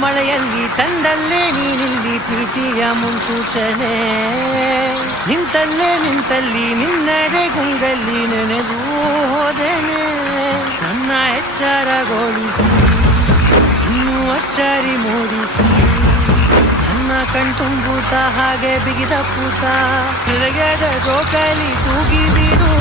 ಮಳೆಯಲ್ಲಿ ತಂದಲ್ಲೇ ನೀನಿಲ್ಲಿ ಪ್ರೀತಿಯ ಮುನ್ಸೂಚನೆ ನಿಂತಲ್ಲಿ ನಿನ್ನಡೆ ಗುಂಗಲ್ಲಿ ನೆನೆದು ಹೋದೆನೆ ನನ್ನ ಎಚ್ಚರಗೊಳಿಸಿ ಇನ್ನೂ ಅಚ್ಚರಿ ಮೂಡಿಸಿ ನನ್ನ ಕಣ್ತುಂಬುತ್ತ ಹಾಗೆ ಬಿಗಿದ ಪೂತ ಹೃದಯದ ಜೋಕಾಲಿ ತೂಗಿ ಬಿಡು